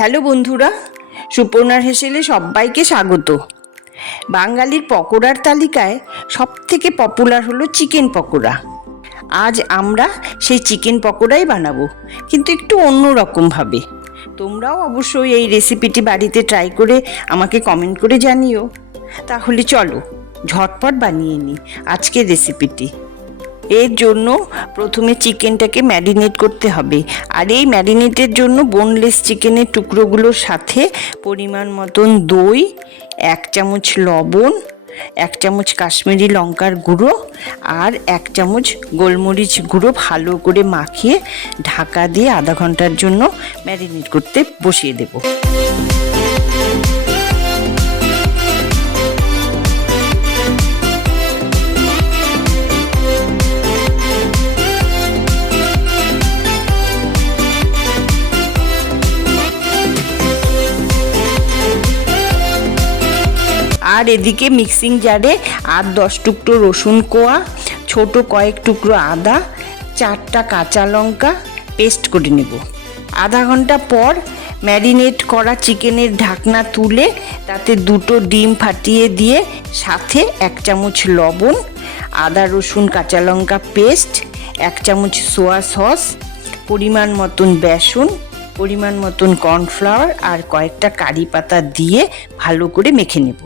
Hello বন্ধুরা সুপর্ণার হেসেলে সবাইকে স্বাগত। বাঙালির পকোড়ার তালিকায় সব থেকে পপুলার হলো চিকেন পকোড়া। আজ আমরা সেই চিকেন পকোড়াই বানাবো, কিন্তু একটু অন্য রকমভাবে তোমরাও অবশ্যই এই রেসিপিটি বাড়িতে ট্রাই করে আমাকে কমেন্ট করে জানিও। তাহলে চলো, ঝটপট বানিয়ে নিই আজকের রেসিপিটি এর জন্য প্রথমে চিকেনটাকে ম্যারিনেট করতে হবে। আর এই ম্যারিনেটের জন্য বোনলেস চিকেনের টুকরোগুলোর সাথে পরিমাণ মতন দই, এক চামচ লবণ, এক চামচ কাশ্মীরি লঙ্কার গুঁড়ো আর এক চামচ গোলমরিচ গুঁড়ো ভালো করে মাখিয়ে ঢাকা দিয়ে আধা ঘণ্টার জন্য ম্যারিনেট করতে বসিয়ে দেবো। আর এদিকে মিক্সিং জারে আর দশ টুকরো রসুন কোয়া, ছোট কয়েক টুকরো আদা, চারটা কাঁচা লঙ্কা পেস্ট করে নেব। আধা ঘণ্টা পর ম্যারিনেট করা চিকেনের ঢাকনা তুলে তাতে দুটো ডিম ফাটিয়ে দিয়ে সাথে এক চামচ লবণ, আদা, রসুন, কাঁচা লঙ্কা পেস্ট এক চামচ সোয়া সস পরিমাণ মতন বেসন, পরিমাণ মতন কর্নফ্লাওয়ার আর কয়েকটা কারি পাতা দিয়ে ভালো করে মেখে নেব।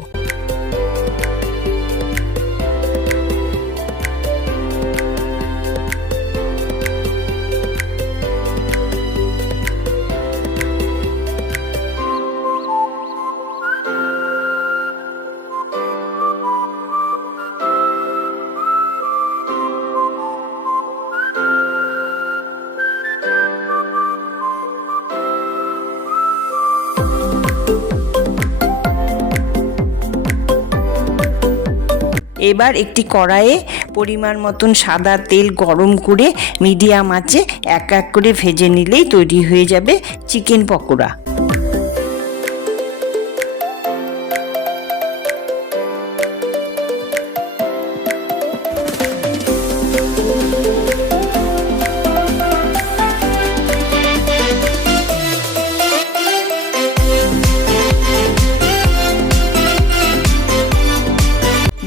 এবার একটি কড়াইয়ে পরিমাণ মতন সাদা তেল গরম করে মিডিয়াম আঁচে এক এক করে ভেজে নিলেই তৈরি হয়ে যাবে চিকেন পকোড়া।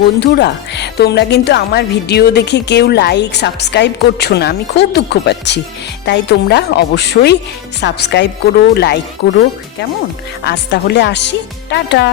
বন্ধুরা, তোমরা কিন্তু আমার ভিডিও দেখে কেউ লাইক সাবস্ক্রাইব করছ না, আমি খুব দুঃখ পাচ্ছি। তাই তোমরা অবশ্যই সাবস্ক্রাইব করো লাইক করো, কেমন? আজ তাহলে আসি, টাটা।